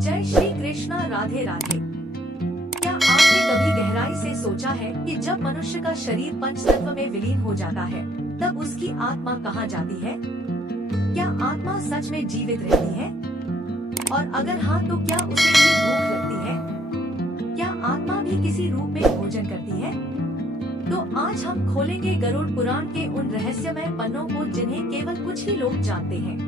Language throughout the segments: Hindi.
जय श्री कृष्णा। राधे राधे। क्या आपने कभी गहराई से सोचा है कि जब मनुष्य का शरीर पंच तत्व में विलीन हो जाता है तब उसकी आत्मा कहाँ जाती है? क्या आत्मा सच में जीवित रहती है? और अगर हाँ तो क्या उसे भी भूख लगती है? क्या आत्मा भी किसी रूप में भोजन करती है? तो आज हम खोलेंगे गरुड़ पुराण के उन रहस्यमय पन्नों को जिन्हें केवल कुछ ही लोग जानते हैं।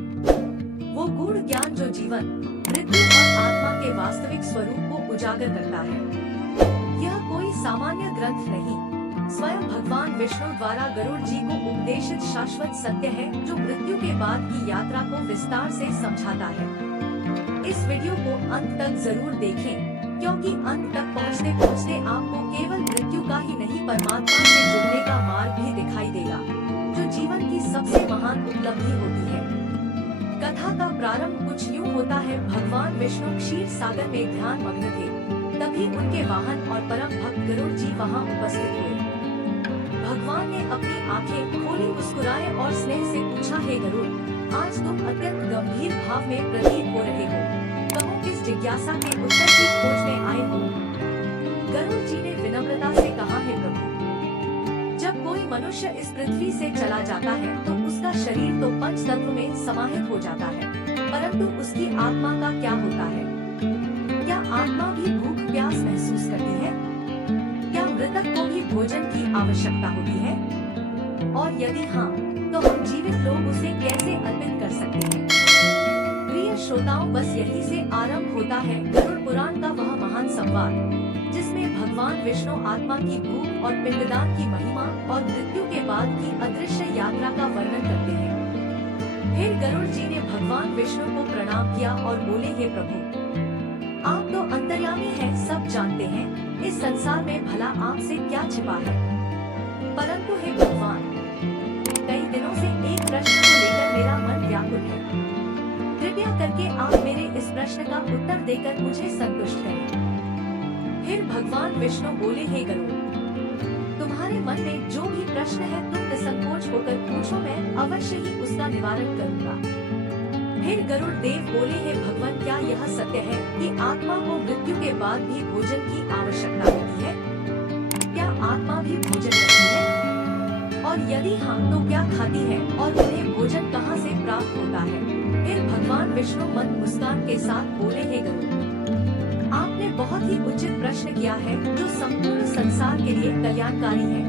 वो गूढ़ ज्ञान जो जीवन, मृत्यु और आत्मा के वास्तविक स्वरूप को उजागर करता है। यह कोई सामान्य ग्रंथ नहीं, स्वयं भगवान विष्णु द्वारा गरुड़ जी को उपदेशित शाश्वत सत्य है जो मृत्यु के बाद की यात्रा को विस्तार से समझाता है। इस वीडियो को अंत तक जरूर देखें, क्योंकि अंत तक पहुँचते पहुँचते आपको केवल मृत्यु का ही नहीं परमात्मा से जुड़ने का मार्ग भी दिखाई देगा, जो जीवन की सबसे महान उपलब्धि होती है। कथा का प्रारंभ कुछ यूँ होता है। भगवान विष्णु क्षीर सागर में ध्यान मग्न थे, तभी उनके वाहन और परम भक्त गरुड़ जी वहाँ उपस्थित हुए। भगवान ने अपनी आंखें खोली, मुस्कुराए और स्नेह से पूछा, हे गरुड़, आज तुम अत्यंत गंभीर भाव में प्रतीत हो रहे हो। कहो किस जिज्ञासा के उत्तर की खोज में आए हो? गरुड़ जी ने विनम्रता से कहा, हे प्रभु, जब कोई मनुष्य इस पृथ्वी से चला जाता है तो उसका शरीर तो पंच तत्व में समाहित हो जाता है, परंतु उसकी आत्मा का क्या होता है? क्या आत्मा भी भूख प्यास महसूस करती है? क्या मृतक को भी भोजन की आवश्यकता होती है? और यदि हाँ, तो हम जीवित लोग उसे कैसे अर्पित कर सकते हैं? प्रिय श्रोताओं, बस यही से आरंभ होता है गरुड़ पुराण का वह महान संवाद, जिसमें भगवान विष्णु आत्मा की भूख और पिंडदान की महिमा और मृत्यु के बाद की अदृश्य यात्रा का वर्णन करते हैं। फिर गरुड़ जी ने भगवान विष्णु को प्रणाम किया और बोले, हे प्रभु, आप तो अंतर्यामी हैं, सब जानते हैं, इस संसार में भला आपसे क्या छिपा है। परंतु हे भगवान, कई दिनों से एक प्रश्न को लेकर मेरा मन व्याकुल है। कृपया करके आप मेरे इस प्रश्न का उत्तर देकर मुझे संतुष्ट करें। फिर भगवान विष्णु बोले, हे गरुड़, तुम्हारे मन में जो भी प्रश्न है तुम निसंकोच होकर पूछो, मैं अवश्य ही उसका निवारण करूंगा। फिर गरुड़ देव बोले, हे भगवान, क्या यह सत्य है कि आत्मा को मृत्यु के बाद भी भोजन की आवश्यकता होती है? क्या आत्मा भी भोजन करती है? और यदि हाँ तो क्या खाती है और उन्हें भोजन कहाँ से प्राप्त होता है? फिर भगवान विष्णु मंद मुस्कान के साथ बोले, हे गरुड़, आपने बहुत ही उचित प्रश्न किया है जो संपूर्ण संसार के लिए कल्याणकारी है।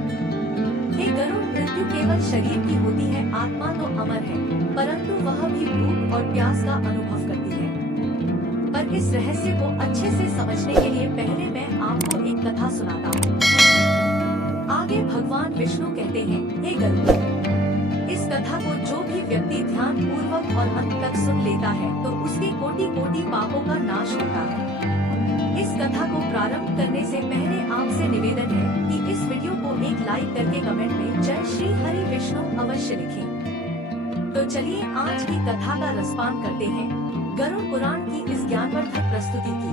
हे गरुड़, मृत्यु केवल शरीर की होती है, आत्मा तो अमर है, परंतु वह भी भूख और प्यास का अनुभव करती है। पर इस रहस्य को अच्छे से समझने के लिए पहले मैं आपको एक कथा सुनाता हूँ। आगे भगवान विष्णु कहते हैं, हे गरुड़, इस कथा को जो भी व्यक्ति ध्यान पूर्वक और अंत तक सुन लेता है तो उसके कोटि कोटि पापों का नाश होता है। इस कथा को प्रारंभ करने से पहले आपसे निवेदन है कि इस वीडियो को एक लाइक करके कमेंट में जय श्री हरि विष्णु अवश्य लिखें। तो चलिए आज की कथा का रसपान करते हैं गरुड़ पुराण की इस ज्ञानवर्धक प्रस्तुति की।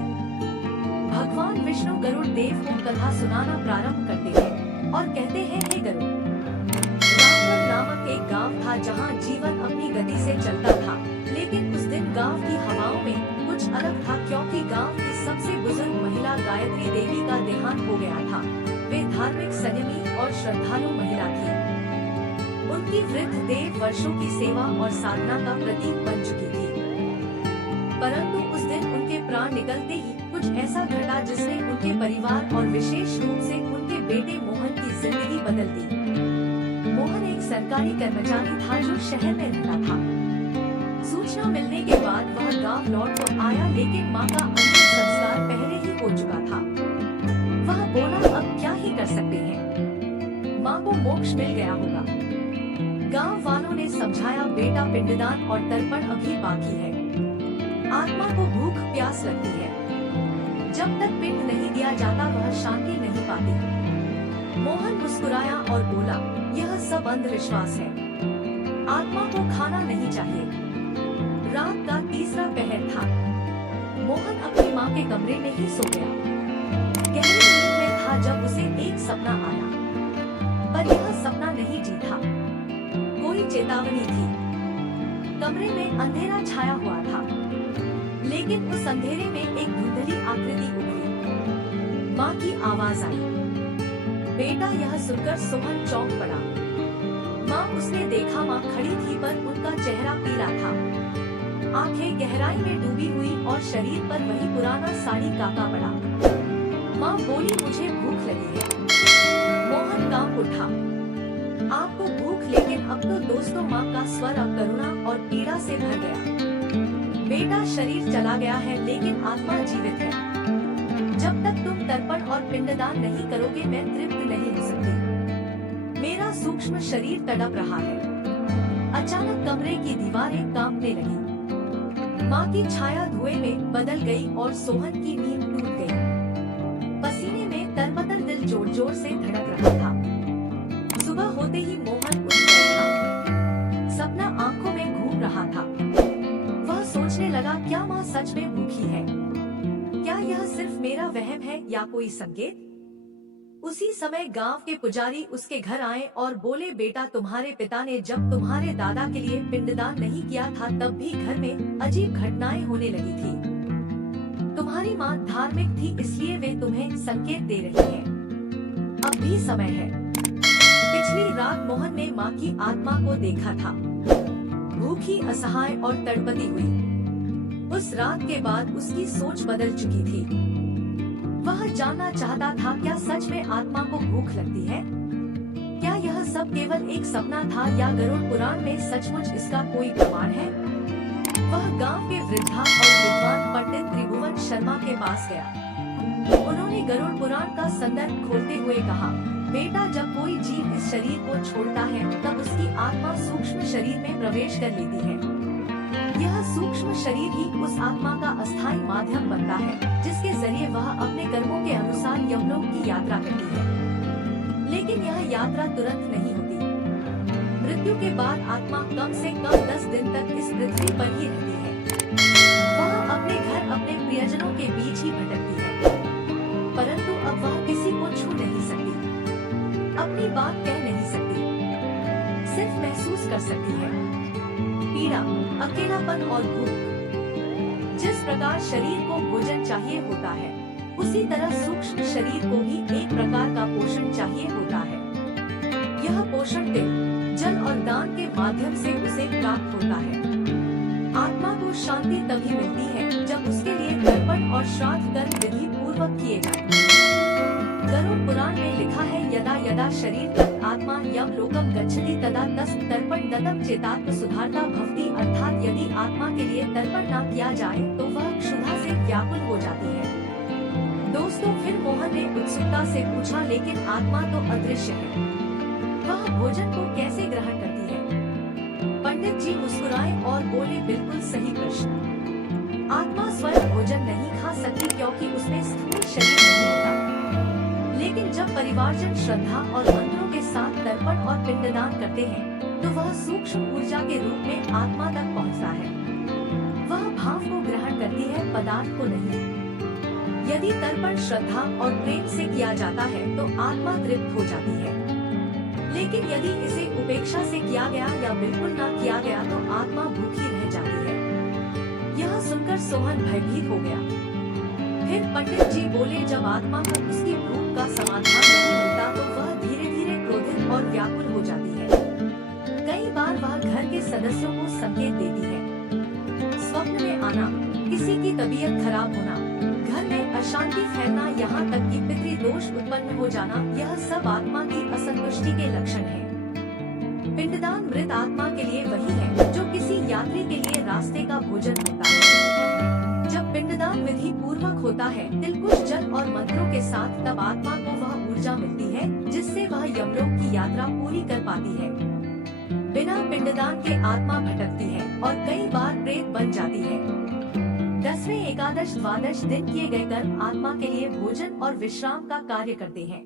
भगवान विष्णु गरुड़ देव को कथा सुनाना प्रारंभ करते हैं और कहते हैं, हे गरुड़, रामवर नामक एक गांव था जहां जीवन अपनी गति से चलता था, लेकिन उस दिन गांव की हवाओं में कुछ अलग था, क्योंकि गांव की सबसे बुजुर्ग महिला गायत्री देवी का देहांत हो गया था। वे धार्मिक, संयमी और श्रद्धालु महिला थी। उनकी वृद्ध देह वर्षों की सेवा और साधना का प्रतीक बन चुकी थी। परंतु उस दिन उनके प्राण निकलते ही कुछ ऐसा घटा जिसने उनके परिवार और विशेष रूप से उनके बेटे मोहन की जिंदगी बदल दी। मोहन एक सरकारी कर्मचारी था जो शहर में रहता था। सूचना मिलने के बाद वह गांव लौट तो आया, लेकिन मां का अंतिम संस्कार पहले ही हो चुका था। वह बोला, अब क्या ही कर सकते हैं, मां को मोक्ष मिल गया होगा। गांव वालों ने समझाया, बेटा, पिंडदान और तर्पण अभी बाकी है, आत्मा को भूख प्यास लगती है, जब तक पिंड नहीं दिया जाता वह शांति नहीं पाती। मोहन मुस्कुराया और बोला, यह सब अंधविश्वास है, आत्मा को खाना नहीं चाहिए। रात का तीसरा पहर था। मोहन अपनी माँ के कमरे में ही सो गया। गहरी नींद में था जब उसे एक सपना आया, पर यह सपना नहीं जी था, कोई चेतावनी थी। कमरे में अंधेरा छाया हुआ था। लेकिन उस अंधेरे में एक धुंधली आकृति उभरी। माँ की आवाज आई, बेटा। यह सुनकर सोहन चौंक पड़ा। माँ उसने देखा, माँ खड़ी थी पर उनका चेहरा पीला था, आंखें गहराई में डूबी हुई और शरीर पर वही पुराना साड़ी काका पड़ा। माँ बोली, मुझे भूख लगी है। मोहन कांप उठा, आपको भूख? लेकिन अब तो दोस्तों माँ का स्वर अब करुणा और पीड़ा से भर गया। बेटा, शरीर चला गया है लेकिन आत्मा जीवित है। जब तक तुम तर्पण और पिंडदान नहीं करोगे मैं तृप्त नहीं हो सकती। मेरा सूक्ष्म शरीर तड़प रहा है। अचानक कमरे की दीवारें कांपने लगी। माँ की छाया धुएं में बदल गई और सोहन की नींद टूट गई। पसीने में तरबतर दिल जोर जोर से धड़क रहा था। सुबह होते ही मोहन उठ बैठा। सपना आंखों में घूम रहा था। वह सोचने लगा, क्या माँ सच में भूखी है? क्या यह सिर्फ मेरा वहम है या कोई संकेत? उसी समय गांव के पुजारी उसके घर आए और बोले, बेटा, तुम्हारे पिता ने जब तुम्हारे दादा के लिए पिंडदान नहीं किया था तब भी घर में अजीब घटनाएं होने लगी थी। तुम्हारी माँ धार्मिक थी इसलिए वे तुम्हें संकेत दे रही है। अब भी समय है। पिछली रात मोहन ने माँ की आत्मा को देखा था, भूखी, असहाय और तड़पती हुई। उस रात के बाद उसकी सोच बदल चुकी थी। वह जानना चाहता था, क्या सच में आत्मा को भूख लगती है? क्या यह सब केवल एक सपना था या गरुड़ पुराण में सचमुच इसका कोई प्रमाण है? वह गांव के वृद्धा और विद्वान पंडित त्रिभुवन शर्मा के पास गया। उन्होंने गरुड़ पुराण का संदर्भ खोलते हुए कहा, बेटा, जब कोई जीव इस शरीर को छोड़ता है तब उसकी आत्मा सूक्ष्म शरीर में प्रवेश कर लेती है। यह सूक्ष्म शरीर ही उस आत्मा का अस्थायी माध्यम बनता है जिसके जरिए वह अपने कर्मों के अनुसार यमलोक की यात्रा करती है। लेकिन यह यात्रा तुरंत नहीं होती। मृत्यु के बाद आत्मा कम से कम 10 दिन तक इस पृथ्वी पर ही रहती है। वह अपने घर, अपने प्रियजनों के बीच ही भटकती है, परंतु अब वह किसी को छू नहीं सकती, अपनी बात कह नहीं सकती, सिर्फ महसूस कर सकती है पीड़ा, अकेलापन और भूख। जिस प्रकार शरीर को भोजन चाहिए होता है, उसी तरह सूक्ष्म शरीर को भी एक प्रकार का पोषण चाहिए होता है। यह पोषण तिल, जल और दान के माध्यम से उसे प्राप्त होता है। आत्मा को शांति तभी मिलती है जब उसके लिए तर्पण और श्राद्ध कर्म विधि पूर्वक किए जाएं। गरुड़ पुराण में लिखा है, यदा यदा शरीर तत् आत्मा यम लोकम गच्छति तदा तस्म तर्पण दत्तम चेतात्म सुधारता भवति। अर्थात यदि आत्मा के लिए तर्पण न किया जाए तो वह क्षुधा से व्याकुल हो जाती है। दोस्तों, फिर मोहन ने उत्सुकता से पूछा, लेकिन आत्मा तो अदृश्य है, वह भोजन को कैसे ग्रहण करती है? पंडित जी मुस्कुराए और बोले, बिल्कुल सही प्रश्न। आत्मा स्वयं भोजन नहीं खा सकती क्योंकि उसमें स्थूल शरीर नहीं होता। लेकिन जब परिवारजन श्रद्धा और मंत्रों के साथ तर्पण और पिंडदान करते हैं तो वह सूक्ष्म ऊर्जा के रूप में आत्मा तक पहुंचता है। वह भाव को ग्रहण करती है, पदार्थ को नहीं। यदि तर्पण श्रद्धा और प्रेम से किया जाता है तो आत्मा तृप्त हो जाती है। लेकिन यदि इसे उपेक्षा से किया गया या बिल्कुल न किया गया तो आत्मा भूखी रह जाती है। यह सुनकर सोहन भयभीत हो गया। फिर पंडित जी बोले, जब आत्मा को उसकी भूख का समाधान नहीं मिलता तो वह धीरे धीरे क्रोधित और व्याकुल हो जाती है। कई बार वह घर के सदस्यों को संकेत देती है। स्वप्न में आना, किसी की तबीयत खराब होना, घर में अशांति फैलना, यहाँ तक कि पितृदोष उत्पन्न हो जाना, यह सब आत्मा की असंतुष्टि के लक्षण हैं। पिंडदान मृत आत्मा के लिए वही है जो किसी यात्री के लिए रास्ते का भोजन होता है। जब पिंडदान विधि पूर्वक होता है, तिलकुश जल और मंत्रों के साथ, तब आत्मा को वह ऊर्जा मिलती है जिससे वह यमलोक की यात्रा पूरी कर पाती है। बिना पिंडदान के आत्मा भटकती है और कई बार प्रेत बन जाती है। 10वें एकादश द्वादश दिन किए गए कर्म आत्मा के लिए भोजन और विश्राम का कार्य करते हैं।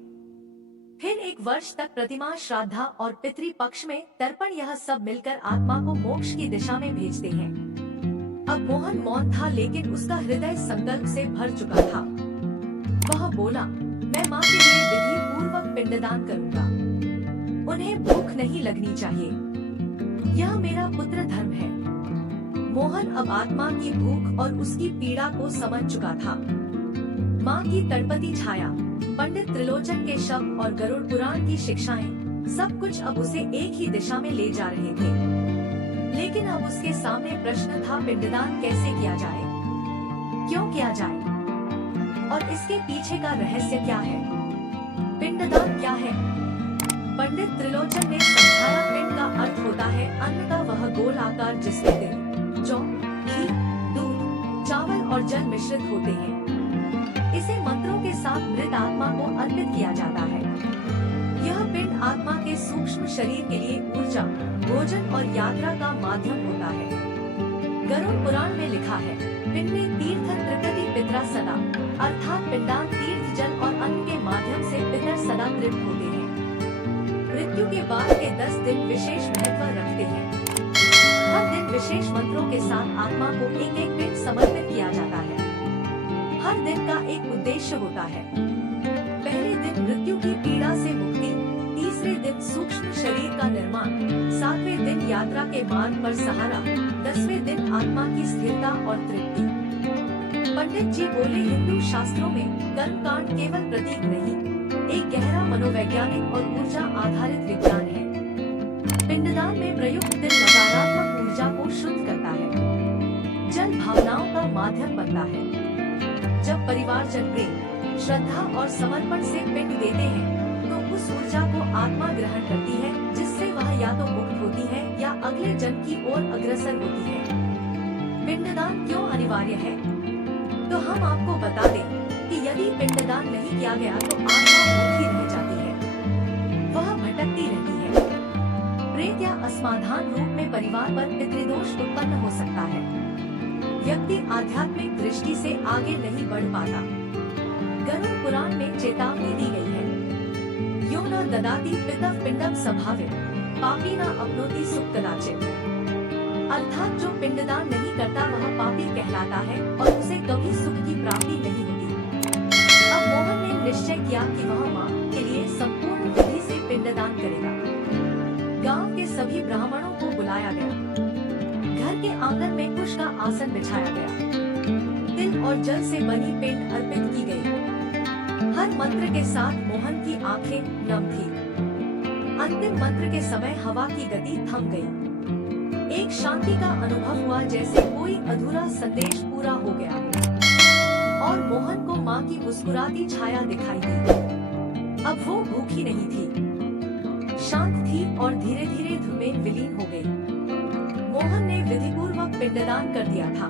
फिर 1 वर्ष तक प्रतिमा श्राद्धा और पितृ पक्ष में तर्पण, यह सब मिलकर आत्मा को मोक्ष की दिशा में भेजते हैं। अब मोहन मौन था लेकिन उसका हृदय संकल्प से भर चुका था। वह बोला, मैं माँ के लिए विधि पूर्वक पिंडदान करूँगा। उन्हें भूख नहीं लगनी चाहिए, यह मेरा पुत्र धर्म है। मोहन अब आत्मा की भूख और उसकी पीड़ा को समझ चुका था। माँ की तड़पती छाया, पंडित त्रिलोचन के शब्द और गरुड़ पुराण की शिक्षाएं, सब कुछ अब उसे एक ही दिशा में ले जा रहे थे। लेकिन अब उसके सामने प्रश्न था, पिंडदान कैसे किया जाए, क्यों किया जाए, और इसके पीछे का रहस्य क्या है? पिंडदान क्या है? पंडित त्रिलोचन ने समझाया, पिंड का अर्थ होता है अन्न का वह गोल आकार जिसमें तिल, जौ, घी, दूध, चावल और जल मिश्रित होते हैं। इसे मंत्रों के साथ मृत आत्मा को अर्पित किया जाता है। यह पिंड आत्मा के सूक्ष्म शरीर के लिए ऊर्जा, भोजन और यात्रा का माध्यम होता है। गरुड़ पुराण में लिखा है, पिंडे तीर्थ त्रिकृति पितरा सदा, अर्थात पिंडान तीर्थ, जल और अन्न के माध्यम से पितर सदा तृप्त होते हैं। मृत्यु के बाद के 10 दिन विशेष महत्व रखते हैं। हर दिन विशेष मंत्रों के साथ आत्मा को एक एक पिंड समर्पित किया जाता है। हर दिन का एक उद्देश्य होता है। पहले दिन मृत्यु की पीड़ा से मुक्ति, तीसरे दिन सूक्ष्म शरीर का निर्माण, 7वें दिन यात्रा के मार्ग पर सहारा, 10वें दिन आत्मा की स्थिरता और तृप्ति। पंडित जी बोले, हिंदू शास्त्रों में कर्मकांड केवल प्रतीक नहीं, एक गहरा मनोवैज्ञानिक और ऊर्जा आधारित विज्ञान है। पिंडदान में प्रयुक्त तिल नकारात्मक ऊर्जा को शुद्ध करता है। जल भावनाओं का माध्यम बनता है। जब परिवारजन प्रेम, श्रद्धा और समर्पण से पिंड देते हैं, तो उस ऊर्जा को आत्मा ग्रहण करती है, जिससे वह या तो मुक्त होती है या अगले जन्म की ओर अग्रसर होती है। पिंडदान क्यों अनिवार्य है? तो हम आपको बता दें कि यदि पिंडदान नहीं किया गया तो आत्मा भूखी रह जाती है, वह भटकती रहती है। प्रेत या असमाधान रूप में परिवार पर पितृदोष उत्पन्न हो सकता है। व्यक्ति आध्यात्मिक दृष्टि से आगे नहीं बढ़ पाता। गरुड़ पुराण में चेतावनी दी गई है, यो न ददाति पितः पिंडम स्वभावित, पापी न अपनोति सुख कदाचित्। अर्थात जो पिंडदान नहीं करता वह पापी कहलाता है और उसे कभी सुख की प्राप्ति नहीं होती। अब मोहन ने निश्चय किया कि वह माँ के लिए संपूर्ण विधि से पिंडदान करेगा। गांव के सभी ब्राह्मणों को बुलाया गया। घर के आंगन में कुश का आसन बिछाया गया। तिल और जल से बनी पिंड अर्पित की गई। हर मंत्र के साथ मोहन की आंखें नम थी। अंतिम मंत्र के समय हवा की गति थम गई। एक शांति का अनुभव हुआ, जैसे कोई अधूरा संदेश पूरा हो गया हो। और मोहन को माँ की मुस्कुराती छाया दिखाई दी। अब वो भूखी नहीं थी, शांत थी और धीरे धीरे धुएं में विलीन हो गई। मोहन ने विधिपूर्वक पिंडदान कर दिया था।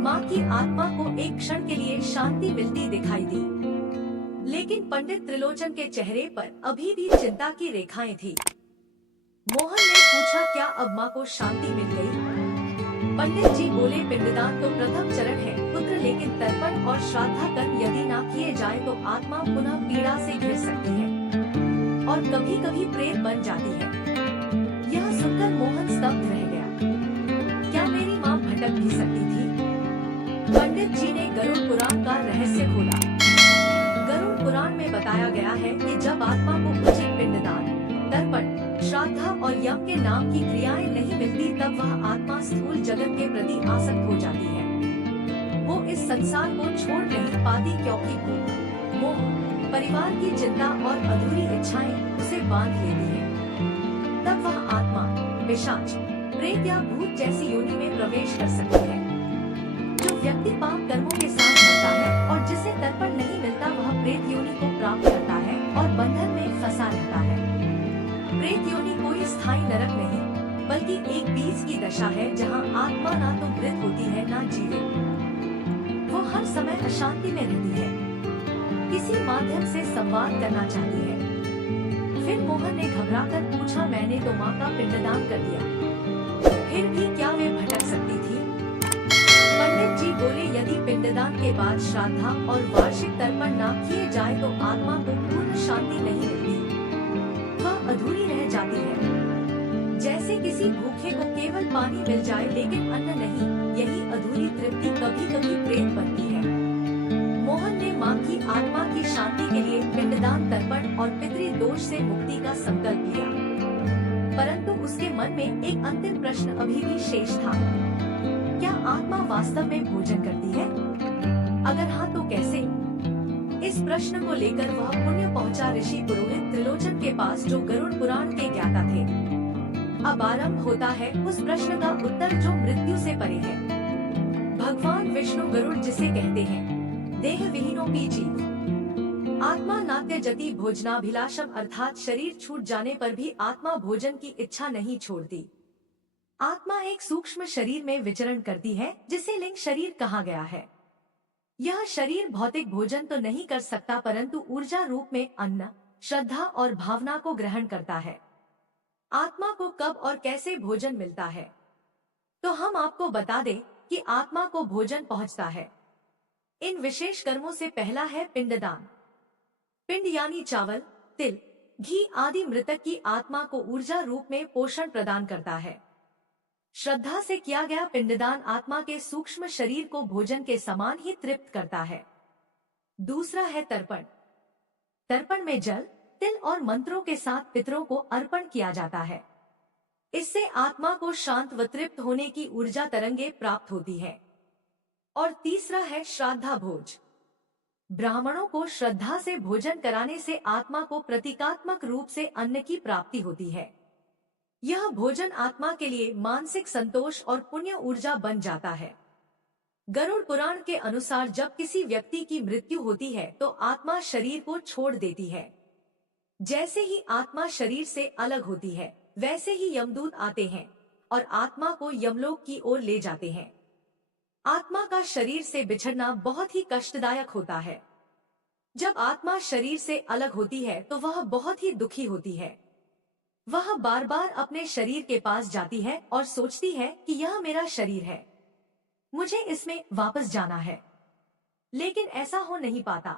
माँ की आत्मा को एक क्षण के लिए शांति मिलती दिखाई दी, लेकिन पंडित त्रिलोचन के चेहरे पर अभी भी चिंता की रेखाएं थी। मोहन ने पूछा, क्या अब माँ को शांति मिल गई? पंडित जी बोले, पिंडदान तो प्रथम चरण है पुत्र, लेकिन तर्पण और श्राद्धा कर्म यदि ना किए जाए तो आत्मा पुनः पीड़ा से घिर सकती है और कभी कभी प्रेत बन जाती है। यह सुनकर मोहन स्तब्ध रह गया। क्या मेरी माँ भटक भी सकती थी? पंडित जी ने गरुड़ पुराण का रहस्य खोला। गरुड़ पुराण में बताया गया है कि जब आत्मा को उचित पिंडदान, तर्पण, श्राद्धा और यम के नाम की क्रियाएं नहीं मिलती, तब वह आत्मा स्थूल जगत के प्रति आसक्त हो जाती है। वो इस संसार को छोड़ नहीं पाती, क्योंकि भूख, मोह, परिवार की चिंता और अधूरी इच्छाएं उसे बांध लेती हैं। तब वह आत्मा पिशाच, प्रेत या भूत जैसी योनि में प्रवेश कर सकती है। जो व्यक्ति पाप कर्मों के साथ मरता है और जिसे तर्पण नहीं मिलता, वह प्रेत योनि को प्राप्त करता है और बंधन में फंसा रहता है। प्रेत योनि कोई स्थायी नरक नहीं, बल्कि एक बीज की दशा है, जहां आत्मा ना तो मृत होती है ना जीवित। वो हर समय अशांति में रहती है, किसी माध्यम से संवाद करना चाहती है। फिर मोहन ने घबराकर पूछा, मैंने तो माँ का पिंडदान कर दिया, फिर भी क्या वे भटक सकती थी? पंडित जी बोले, यदि पिंडदान के बाद श्राद्धा और वार्षिक तर्पण न किए जाए तो आत्मा को पूर्ण शांति नहीं मिलती, वह अधूरी रह जाती है। जैसे किसी भूखे को केवल पानी मिल जाए लेकिन अन्न नहीं, यही अधूरी तृप्ति कभी कभी प्रेत बनती है। मोहन ने माँ की आत्मा की शांति के लिए पिंडदान, तर्पण और पितृदोष से मुक्ति का संकल्प लिया, परंतु उसके मन में एक अंतिम प्रश्न अभी भी शेष था। आत्मा वास्तव में भोजन करती है? अगर हाँ तो कैसे? इस प्रश्न को लेकर वह पुण्य पहुंचा ऋषि पुरोहित त्रिलोचन के पास, जो गरुड़ पुराण के ज्ञाता थे। अब आरंभ होता है उस प्रश्न का उत्तर जो मृत्यु से परे है। भगवान विष्णु गरुड़ जिसे कहते हैं देह विहीनों की जीव, आत्मा नात्य जति भोजनाभिलाषम, अर्थात शरीर छूट जाने पर भी आत्मा भोजन की इच्छा नहीं छोड़ती। आत्मा एक सूक्ष्म शरीर में विचरण करती है जिसे लिंग शरीर कहा गया है। यह शरीर भौतिक भोजन तो नहीं कर सकता, परंतु ऊर्जा रूप में अन्न, श्रद्धा और भावना को ग्रहण करता है। आत्मा को कब और कैसे भोजन मिलता है? तो हम आपको बता दें कि आत्मा को भोजन पहुंचता है इन विशेष कर्मों से। पहला है पिंडदान। पिंड यानी चावल, तिल, घी आदि मृतक की आत्मा को ऊर्जा रूप में पोषण प्रदान करता है। श्रद्धा से किया गया पिंडदान आत्मा के सूक्ष्म शरीर को भोजन के समान ही तृप्त करता है। दूसरा है तर्पण। तर्पण में जल, तिल और मंत्रों के साथ पितरों को अर्पण किया जाता है। इससे आत्मा को शांत व तृप्त होने की ऊर्जा तरंगे प्राप्त होती है। और तीसरा है श्राद्धा भोज। ब्राह्मणों को श्रद्धा से भोजन कराने से आत्मा को प्रतीकात्मक रूप से अन्न की प्राप्ति होती है। यह भोजन आत्मा के लिए मानसिक संतोष और पुण्य ऊर्जा बन जाता है। गरुड़ पुराण के अनुसार जब किसी व्यक्ति की मृत्यु होती है तो आत्मा शरीर को छोड़ देती है। जैसे ही आत्मा शरीर से अलग होती है, वैसे ही यमदूत आते हैं और आत्मा को यमलोक की ओर ले जाते हैं। आत्मा का शरीर से बिछड़ना बहुत ही कष्टदायक होता है। जब आत्मा शरीर से अलग होती है तो वह बहुत ही दुखी होती है। वह बार बार अपने शरीर के पास जाती है और सोचती है कि यह मेरा शरीर है, मुझे इसमें वापस जाना है। लेकिन ऐसा हो नहीं पाता।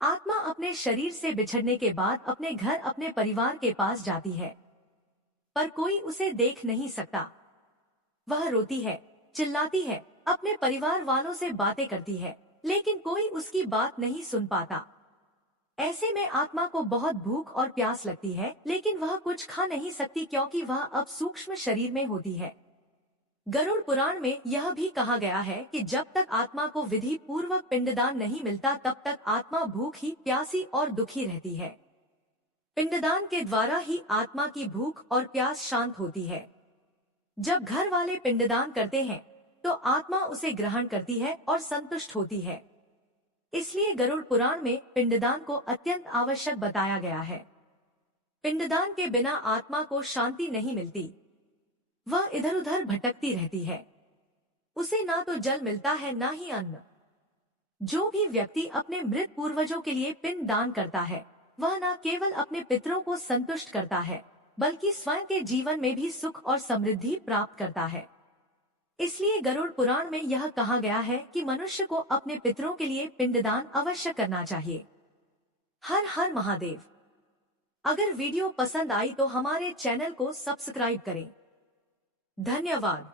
आत्मा अपने शरीर से बिछड़ने के बाद अपने घर, अपने परिवार के पास जाती है, पर कोई उसे देख नहीं सकता। वह रोती है, चिल्लाती है, अपने परिवार वालों से बातें करती है, लेकिन कोई उसकी बात नहीं सुन पाता। ऐसे में आत्मा को बहुत भूख और प्यास लगती है, लेकिन वह कुछ खा नहीं सकती क्योंकि वह अब सूक्ष्म शरीर में होती है। गरुड़ पुराण में यह भी कहा गया है कि जब तक आत्मा को विधि पूर्वक पिंडदान नहीं मिलता तब तक आत्मा भूखी, प्यासी और दुखी रहती है। पिंडदान के द्वारा ही आत्मा की भूख और प्यास शांत होती है। जब घर वाले पिंडदान करते हैं तो आत्मा उसे ग्रहण करती है और संतुष्ट होती है। इसलिए गरुड़ पुराण में पिंडदान को अत्यंत आवश्यक बताया गया है। पिंडदान के बिना आत्मा को शांति नहीं मिलती। वह इधर उधर भटकती रहती है। उसे ना तो जल मिलता है, ना ही अन्न। जो भी व्यक्ति अपने मृत पूर्वजों के लिए पिंड दान करता है, वह न केवल अपने पितरों को संतुष्ट करता है, बल्कि स्वयं के जीवन में भी सुख और समृद्धि प्राप्त करता है। इसलिए गरुड़ पुराण में यह कहा गया है कि मनुष्य को अपने पितरों के लिए पिंडदान अवश्य करना चाहिए। हर हर महादेव। अगर वीडियो पसंद आई तो हमारे चैनल को सब्सक्राइब करें। धन्यवाद।